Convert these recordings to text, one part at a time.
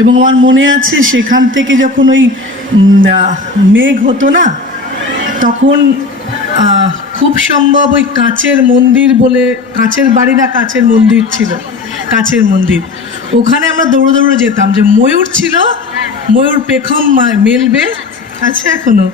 এবং আমার মনে আছে সেখান থেকে যখন ওই মেঘ হতো না তখন খুব সম্ভব ওই কাচের মন্দির বলে কাচের বাড়ি না কাচের মন্দির ছিল কাচের মন্দির। ওখানে আমরা দৌড়ে দৌড়ে যেতাম যে ময়ূর ছিল ময়ূর পেখম মেলবে আছে এখনও।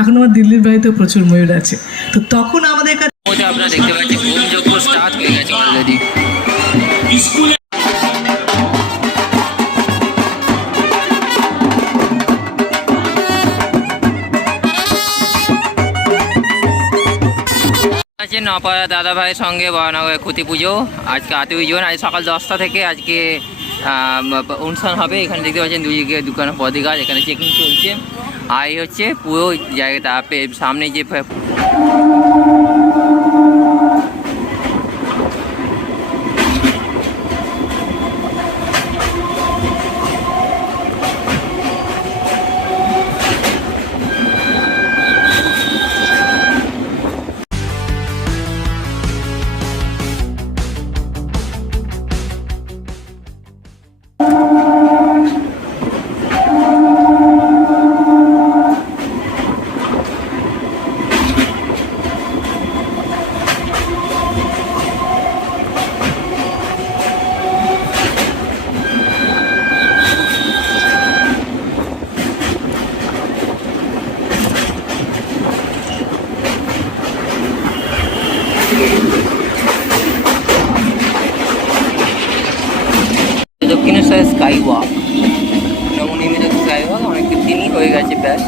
এখন আমার দিল্লির বাড়িতেও প্রচুর ময়ূর আছে। তো তখন আমাদের কাছে আপনারা দেখতে পাচ্ছেন স্টার্ট হয়ে গেছে অলরেডি নপাড়া দাদা ভাইয়ের সঙ্গে বরানগরের ক্ষতি পুজো। আজকে আতি জন, আজ সকাল দশটা থেকে আজকে অনুষ্ঠান হবে। এখানে দেখতে পাচ্ছেন দুদিকে দোকান বদিগার্ড এখানে চেকিং চলছে। আর এই হচ্ছে পুরো জায়গাটা সামনে যে দিনই হয়ে গেছে প্রায়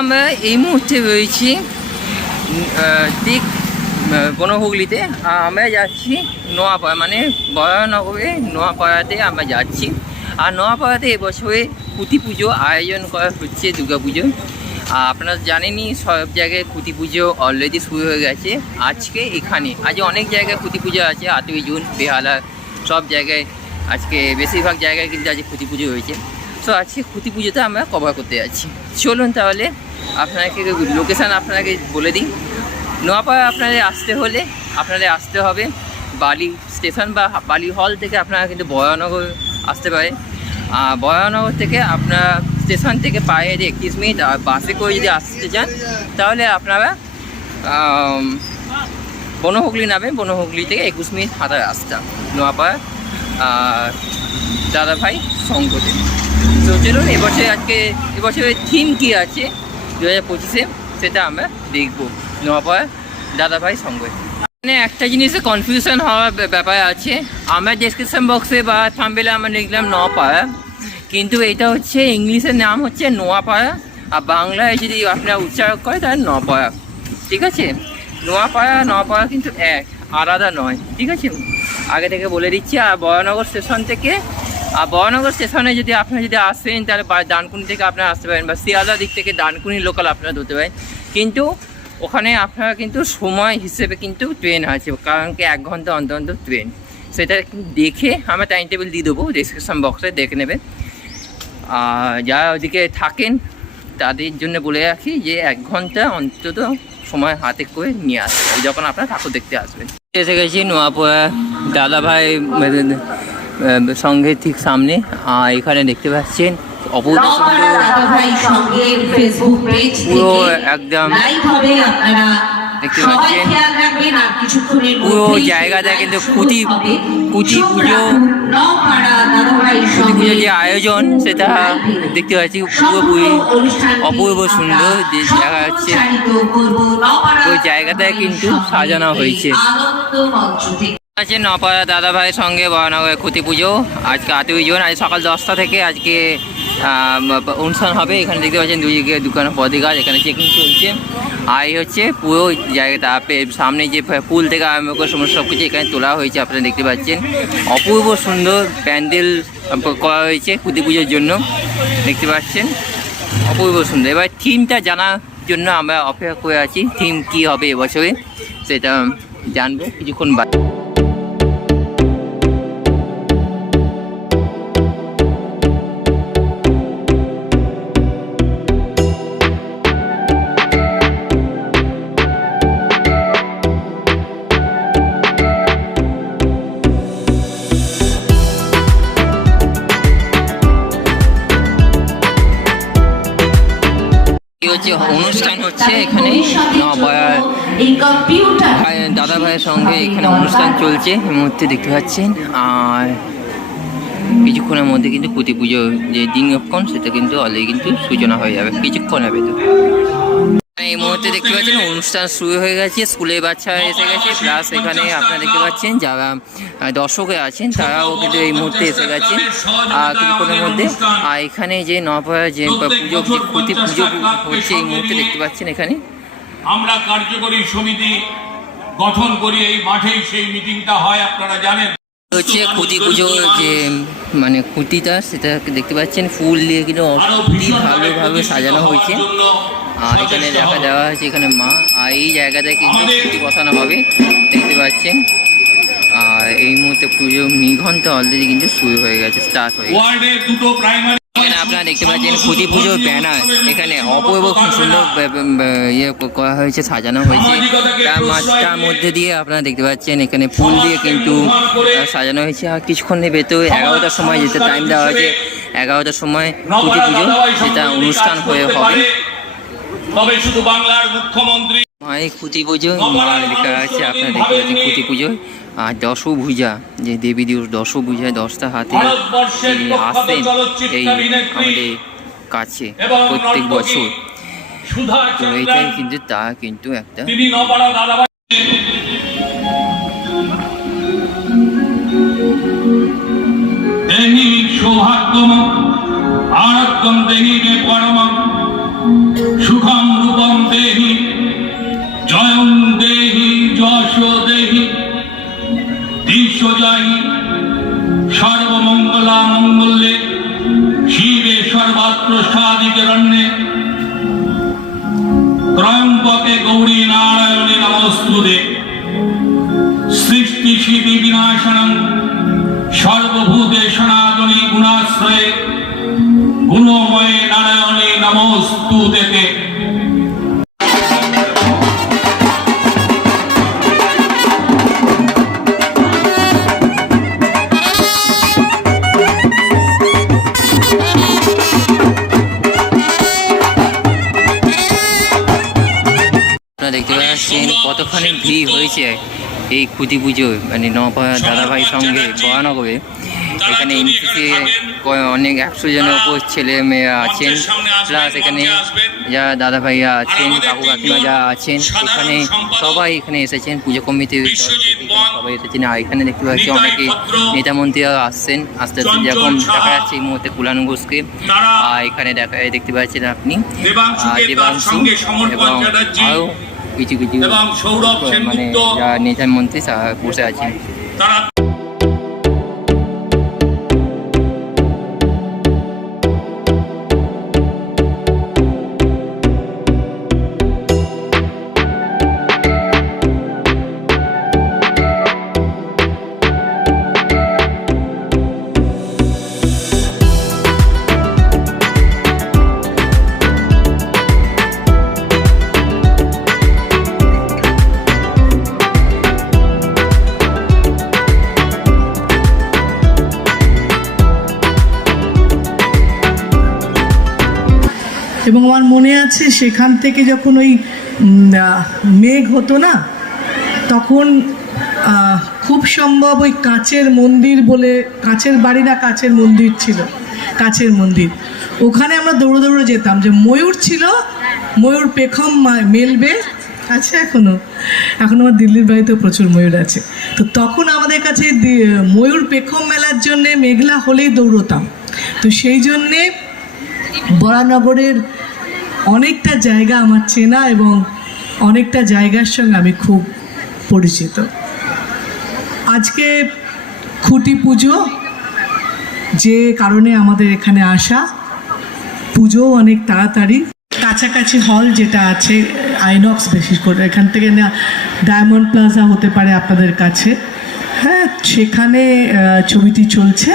আমরা এই মুহূর্তে রয়েছি ঠিক বনহুগলিতে। আর আমরা যাচ্ছি নোয়াপাড়া মানে বরানগরে, নোয়াপাড়াতে আমরা যাচ্ছি। আর নোয়াপাড়াতে এবছরে কুতি পুজো আয়োজন করা হচ্ছে, দুর্গা পুজো। আর আপনারা জানেনই, সব জায়গায় কুতি পুজো অলরেডি শুরু হয়ে গেছে। আজকে এখানে, আজ অনেক জায়গায় কুতি পুজো আছে, আটই জুন, বেহালা সব জায়গায় আজকে বেশিরভাগ জায়গায় কিন্তু আজকে কুতি পুজো হয়েছে। তো আজকে কুতি পুজোতে আমরা কভার করতে যাচ্ছি। চলুন তাহলে আপনাকে লোকেশান আপনাকে বলে দিই। নোয়াপাড়া আপনাদের আসতে হলে আপনাদের আসতে হবে বালি স্টেশন বা বালি হল থেকে আপনারা কিন্তু বরানগর আসতে পারে আর বরানগর থেকে আপনারা স্টেশন থেকে পায়ে হেঁটে একত্রিশ মিনিট, আর বাসে করে যদি আসতে চান, তাহলে আপনারা বনহুগলি নামে বনহুগলি থেকে একুশ মিনিট হাঁটার রাস্তা। নোয়াপাড়া দাদাভাই সঙ্গতে তো চলুন, এবছর আজকে, এবছরের থিম কী আছে? দু হাজার পঁচিশে সেটা আমরা দেখব। নোয়াপাড়া, দাদাভাই সঙ্গে মানে একটা জিনিসে কনফিউশন হওয়ার ব্যাপ- ব্যাপার আছে। আমরা ডেসক্রিপশন বক্সে বা থাম্বেলে আমরা লিখলাম নোয়াপাড়া। কিন্তু এটা হচ্ছে, ইংলিশের নাম হচ্ছে নোয়াপাড়া। আর বাংলায় যদি আপনারা উচ্চারণ করে তাহলে নপাড়া ঠিক আছে? নোয়াপাড়া নপাড়া কিন্তু এক, আলাদা নয়, ঠিক আছে? আগে থেকে বলে দিচ্ছি, আর বরানগর স্টেশন থেকে, আর বরানগর স্টেশনে যদি আপনারা যদি আসেন, তাহলে ডানকুনি থেকে আপনারা আসতে পারেন, বা শিয়ালদা দিক থেকে ডানকুনি লোকাল আপনারা ধরতে পারেন। কিন্তু ওখানে আপনারা কিন্তু সময় হিসেবে কিন্তু ট্রেন আছে, কারণ কি এক ঘণ্টা অন্তর অন্তর ট্রেন সেটা দেখে আমরা টাইম টেবিল দিয়ে দেবো ডিসক্রিপশন বক্সে দেখে নেবেন আর যারা ওদিকে থাকেন, তাদের জন্য বলে রাখি যে এক ঘণ্টা অন্তত সময় হাতে করে নিয়ে আসবে যখন আপনারা ঠাকুর দেখতে আসবেন এসে গেছি নোয়াপাড়া দাদাভাই সঙ্গে ঠিক সামনে আর এখানে দেখতে পাচ্ছেন অপূর্ব সুন্দর দাদাভাই সঙ্গে ফেসবুক পেজ পুরো একদম লাইভ হবে আপনারা। দেখতে পাচ্ছেন। পুরো জায়গাটা কিন্তু কুটি- কুটি পুজো- কুটি পুজোর যে আয়োজন সেটা দেখতে পাচ্ছি পুরোপুরি অপূর্ব সুন্দর যে দেখা যাচ্ছে। ওই জায়গাটায় কিন্তু সাজানো হয়েছে। আছে নপাড়া দাদা ভাইয়ের সঙ্গে বরানগরের ক্ষতি পুজো। আজকে আটই জন আজ সকাল দশটা থেকে আজকে অনুষ্ঠান হবে। এখানে দেখতে পাচ্ছেন দুই দিকে দোকান বদিগার্ড এখানে চেকিং চলছে। আর হচ্ছে পুরো জায়গাটা সামনে যে ফুল থেকে আরম্ভ করে সমস্ত সব কিছু এখানে তোলা হয়েছে, আপনারা দেখতে পাচ্ছেন। অপূর্ব সুন্দর প্যান্ডেল করা হয়েছে কুতি পুজোর জন্য, দেখতে পাচ্ছেন। অপূর্ব সুন্দর। এবার থিমটা জানার জন্য আমরা অপেক্ষা করে আছি, থিম কী হবে এবছরে, সেটা জানব কিছুক্ষণ বাদ। যে অনুষ্ঠান হচ্ছে এখানে দাদা ভাইয়ের সঙ্গে এখানে অনুষ্ঠান চলছে এই মুহূর্তে দেখতে পাচ্ছেন। আর কিছুক্ষণের মধ্যে কিন্তু প্রতি পুজো যে দিনক্ষণ সেটা কিন্তু অলরেডি কিন্তু সূচনা হয়ে যাবে কিছুক্ষণের ভেতর এই মুহূর্তে দেখতে পাচ্ছেন অনুষ্ঠান শুরু হয়ে গেছে স্কুলের বাচ্চা এসে গেছে প্লাস এখানে আপনারা দেখতে পাচ্ছেন যারা দর্শকে আছেন, তারাও কিন্তু এই মুহূর্তে এসে গেছে আর কিছুক্ষণের মধ্যে, আর এখানে যে নবয়া যে পুজো, যে পুঁতি পুজো হচ্ছে এই মুহূর্তে দেখতে পাচ্ছেন এখানে। আমরা কার্যকরী সমিতি গঠন করি, এই মাঠেই সেই মিটিংটা হয়, আপনারা জানেন। হচ্ছে খুঁটি পুজো যে মানে খুঁটিটা সেটা দেখতে পাচ্ছেন ফুল দিয়ে কিন্তু অতি ভালোভাবে সাজানো হয়েছে। আর এখানে দেখা দেওয়া হয়েছে এখানে মা আর এই জায়গাটায় কিন্তু খুঁটি বসানো হবে দেখতে পাচ্ছেন। আর এই মুহূর্তে পুজো নিঘন্টা অলরেডি কিন্তু শুরু হয়ে গেছে স্টার্ট হয়ে গেছে। দুটো প্রাইমারি এখানে আপনারা দেখতে পাচ্ছেন খুঁটি পুজোর ব্যানার। এখানে অপূর্ব খুব সুন্দর ইয়ে করা হয়েছে সাজানো হয়েছে। তার মাঝ- তার মধ্যে দিয়ে আপনারা দেখতে পাচ্ছেন এখানে ফুল দিয়ে কিন্তু সাজানো হয়েছে। আর কিছুক্ষণের ভেতর এগারোটার সময় যেতে টাইম দেওয়া হয়েছে এগারোটার সময় খুঁটি পুজো সেটা অনুষ্ঠান হয়ে হবে। তবে শুধু বাংলার মুখ্যমন্ত্রী মায়ের খুঁটি পুজো মা লেখা আছে আপনারা দেখতে পাচ্ছেন খুঁটি পুজো। আর দশভূজা যে দেবী দিবস দশভূজা দশটা হাতে আসেন এই আমাদের কাছে প্রত্যেক বছর। তো এটাই কিন্তু তা কিন্তু একটা সৌভাগ্যম আরোগ্যম দেহি পরম সুখম রূপম বিশ্বজয়ী। সর্বমঙ্গলা মঙ্গলে শিবে সর্বাত্র সাদিকরণ্যে ত্রয়ম্বকে গৌরী নারায়ণে নমস্তুদে সৃষ্টি শিবি বিনাশনম দেখতে কতখানি ভিড় হয়েছে? এই খুঁটি পুজো মানে নপা দাদাভাই সঙ্গে বরানগরে এখানে এনসিসি অনেক একশো জনের ওপর ছেলে মেয়েরা আছেন। প্লাস এখানে যা দাদা ভাইয়া আছেন, কাকু কাকিমা যা আছেন, এখানে সবাই এখানে এসেছেন। পুজো এখানে সবাই এসেছেন। আর এখানে দেখতে পাচ্ছি অনেকে নেতা মন্ত্রীরা আসছেন। আস্তে আস্তে যেরকম দেখা যাচ্ছে এই মুহূর্তে কুলান ঘোষকে। আর এখানে দেখা দেখতে পাচ্ছেন আপনি দেবাংশু এবং আরও কিছু কিছু সৌরভ মানে যারা নেতা মন্ত্রী বসে আছেন। আছে, সেখান থেকে যখন ওই মেঘ হতো না, তখন খুব সম্ভব ওই কাচের মন্দির বলে, কাচের বাড়ি না, কাচের মন্দির ছিল, কাচের মন্দির। ওখানে আমরা দৌড়ে দৌড়ে যেতাম যে ময়ূর ছিল, ময়ূর পেখম মেলবে, আছে এখনও। এখন আমার দিল্লির বাড়িতেও প্রচুর ময়ূর আছে। তো তখন আমাদের কাছে ময়ূর পেখম মেলার জন্যে মেঘলা হলেই দৌড়তাম। তো সেই জন্যে বরানগরের অনেকটা জায়গা আমার চেনা এবং অনেকটা জায়গার সঙ্গে আমি খুব পরিচিত। আজকে খুঁটি পুজো, যে কারণে আমাদের এখানে আসা। পুজো অনেক তাড়াতাড়ি। কাছাকাছি হল যেটা আছে আইনক্স বেশি করে। এখান থেকে না ডায়মন্ড প্লাজা হতে পারে আপনাদের কাছে। হ্যাঁ সেখানে ছবিটি চলছে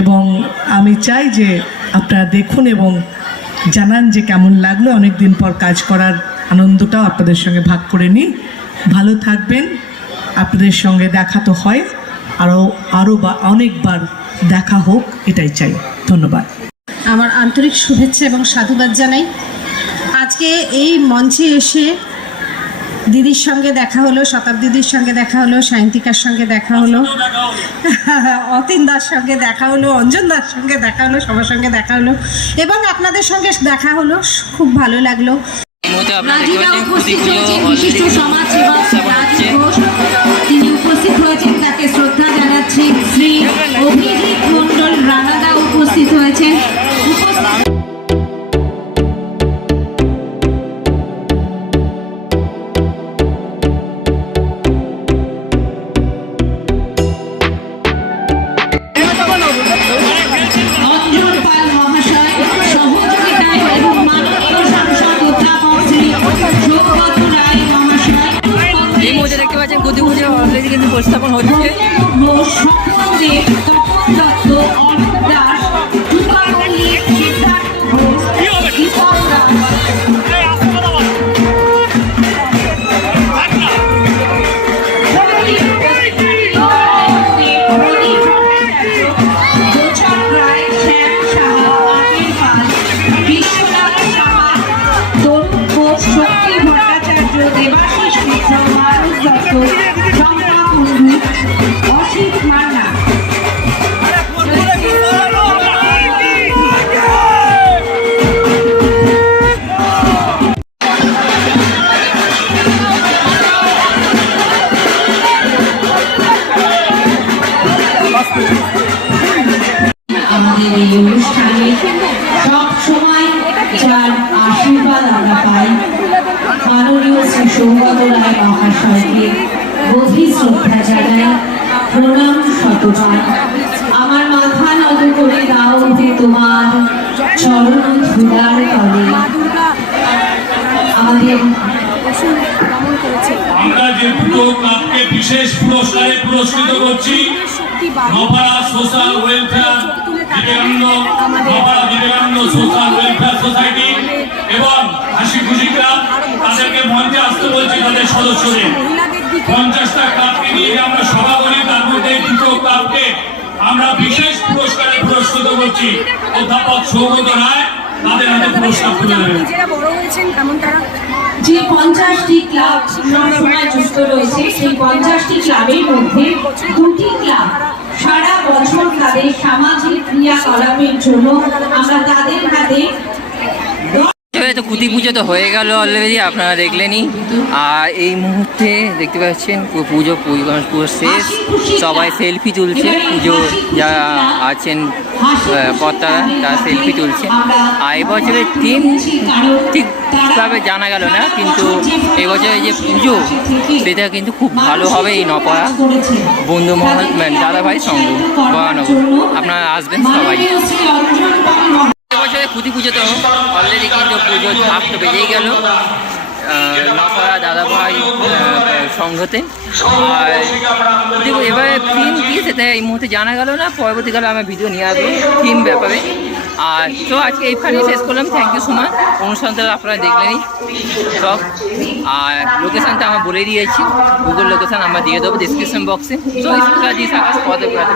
এবং আমি চাই যে আপনারা দেখুন এবং জানান যে কেমন লাগল। অনেক দিন পর কাজ করার আনন্দটাও আপনাদের সঙ্গে ভাগ করে নিই। ভালো থাকবেন। আপনাদের সঙ্গে দেখা তো হয়। আরও আরও বা অনেকবার দেখা হোক, এটাই চাই। ধন্যবাদ। আমার আন্তরিক শুভেচ্ছা এবং সাধুবাদ জানাই। আজকে এই মঞ্চে এসে দিদির সঙ্গে দেখা হলো শতাব্দীদির সঙ্গে দেখা হলো সায়ন্তিকার সঙ্গে দেখা হলো অতীন দার সঙ্গে দেখা হলো অঞ্জন দার সঙ্গে দেখা হলো সবার সঙ্গে দেখা হলো এবং আপনাদের সঙ্গে দেখা হলো খুব ভালো লাগল। তিনি উপস্থিত হয়েছেন তাকে শ্রদ্ধা জানাচ্ছি। শ্রী অভিজিৎ মন্ডল রানাদা উপস্থিত হয়েছেন উপস্থিত শতবার আমার মাথা নত করে দাও হে তোমার চরণ ধুলার তলে। আমাদের আমরা যে ক্লাবকে বিশেষ পুরস্কারে পুরস্কৃত করছি Napara social welfare Vivekananda Napara Vivekananda social welfare society এবং হাসি খুশি তাদেরকে মঞ্চে আসতে বলছি, তাদের সদস্যদের। পঞ্চাশটা ক্লাবকে নিয়ে আমরা সভা দুটো আমরা বিশেষ পুরস্কারে পুরস্কৃত করছি। অধ্যাপক সৌগত রায় তাদের হাতে পুরস্কার তুলে দেবেন। নিজেরা বড় হয়েছেন তেমন তারা? যে পঞ্চাশটি ক্লাব সবসময় যুক্ত রয়েছে সেই পঞ্চাশটি ক্লাবের মধ্যে দুটি ক্লাব সারা বছর তাদের সামাজিক ক্রিয়াকলাপের জন্য আমরা তাদের হাতে তো খুঁটি পুজো তো হয়ে গেল অলরেডি আপনারা দেখলেনই। আর এই মুহূর্তে দেখতে পাচ্ছেন পুজো পুজো শেষ। সবাই সেলফি তুলছে। পুজো যারা আছেন কর্তারা, তারা সেলফি তুলছে। আর এবছরের থিম ঠিকভাবে জানা গেল না, কিন্তু এবছরে যে পুজো, সেটা কিন্তু খুব ভালো হবে এই নপড়া বন্ধু মহল মানে দাদাভাই সঙ্গ বরানগর আপনারা আসবেন সবাই। এবছরে খুঁটি পুজো তো অলরেডি কিন্তু পুজোর ধাপ তো বেজেই গেল। নকরা দাদাভাই সংঘতে। আর এবারে থিম কি সেটা এই মুহূর্তে জানা গেল না, পরবর্তীকালে আমার ভিডিও নিয়ে আসব থিম ব্যাপারে। আর তো আজকে এইখানেই শেষ করলাম। থ্যাংক ইউ সো মাচ অনুষ্ঠানটা আপনারা দেখলেনই। সব আর লোকেশানটা আমরা বলে দিয়েছি। গুগল লোকেশান আমরা দিয়ে দেবো ডিসক্রিপশন বক্সে তো অল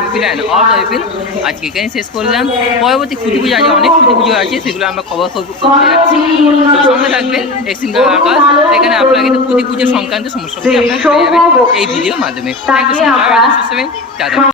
পিপিল আজকে এখানে শেষ করলাম। পরবর্তী খুঁটি পুজো আছে, অনেক খুঁটি পুজো আছে, সেগুলো আমরা খবর খবর করতে যাচ্ছি। সঙ্গে আকাশ। এখানে আপনারা কিন্তু খুঁটি পুজো সংক্রান্ত সমস্যা এই ভিডিওর মাধ্যমে। Thank you so much